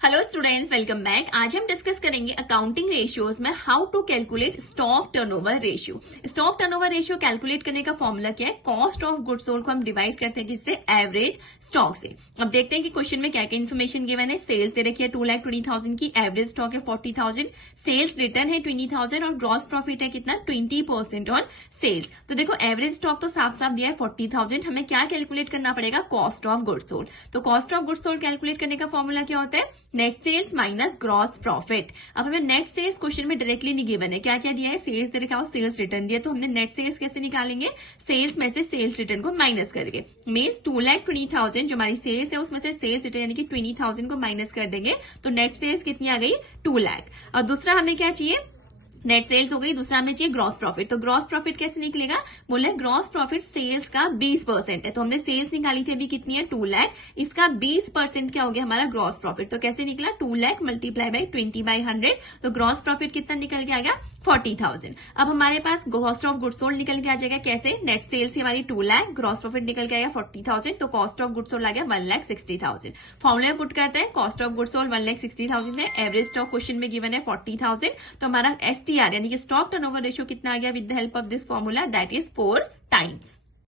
Hello students, welcome back. आज हम discuss करेंगे अकाउंटिंग रेशियोज में how to calculate stock turnover ratio. Stock turnover ratio calculate करने का फॉर्मूला क्या है? कॉस्ट ऑफ गुड्स सोल्ड को हम डिवाइड करते हैं किससे? एवरेज स्टॉक से। अब देखते हैं कि क्वेश्चन में क्या क्या इन्फॉर्मेशन गिवन है। सेल्स दे रखी है 2,20,000 की, एवरेज स्टॉक है 40,000, सेल्स रिटर्न है 20,000 और ग्रॉस प्रॉफिट है कितना? 20% ऑन सेल्स। तो देखो एवरेज स्टॉक तो साफ साफ दिया है 40,000। हमें क्या कैलकुलेट करना पड़ेगा? Cost of goods sold. तो cost of goods sold calculate करने का फॉर्मूला क्या होता है? Net sales minus gross profit. अब हमें नेट सेल्स क्वेश्चन में डायरेक्टली नहीं गिवन है। क्या क्या दिया है? सेल्स दे रखा हो, सेल्स रिटर्न दिया, तो हमने नेट सेल्स कैसे निकालेंगे? सेल्स में से सेल्स रिटर्न को माइनस करके। मीन्स 2,20,000 जो हमारी सेल्स है उसमें से सेल्स रिटर्न यानी कि 20,000 को माइनस कर देंगे तो नेट सेल्स कितनी आ गई? 2 लाख। और दूसरा हमें क्या चाहिए? नेट सेल्स हो गई। दूसरा हमें चाहिए ग्रॉस प्रॉफिट। तो ग्रॉस प्रॉफिट कैसे निकलेगा? बोले ग्रॉस प्रॉफिट सेल्स का 20% है। तो हमने सेल्स निकाली थी अभी कितनी है? 2 लाख। इसका 20% क्या हो गया? हमारा ग्रॉस प्रॉफिट। तो कैसे निकला? 2 लाख मल्टीप्लाई बाई 20/100। तो ग्रॉस प्रॉफिट कितना निकल के आ गया? 40,000। अब हमारे पास कॉस्ट ऑफ गुड्स सोल्ड निकल के आ जाएगा। कैसे? नेट सेल्स थी हमारी 2 लाख, ग्रॉस प्रॉफिट निकल के आएगा 40,000, तो कॉस्ट ऑफ गुड्स सोल्ड आ गया 1,60,000। फॉर्मूला में पुट करते हैं। कॉस्ट ऑफ गुड्स सोल्ड 1,60,000 है, एवरेज स्टॉक क्वेश्चन में गिवन है 40,000। तो हमारा STR यानी कि स्टॉक टर्नओवर रेशियो कितना आ गया with the help of this formula? That is 4 times.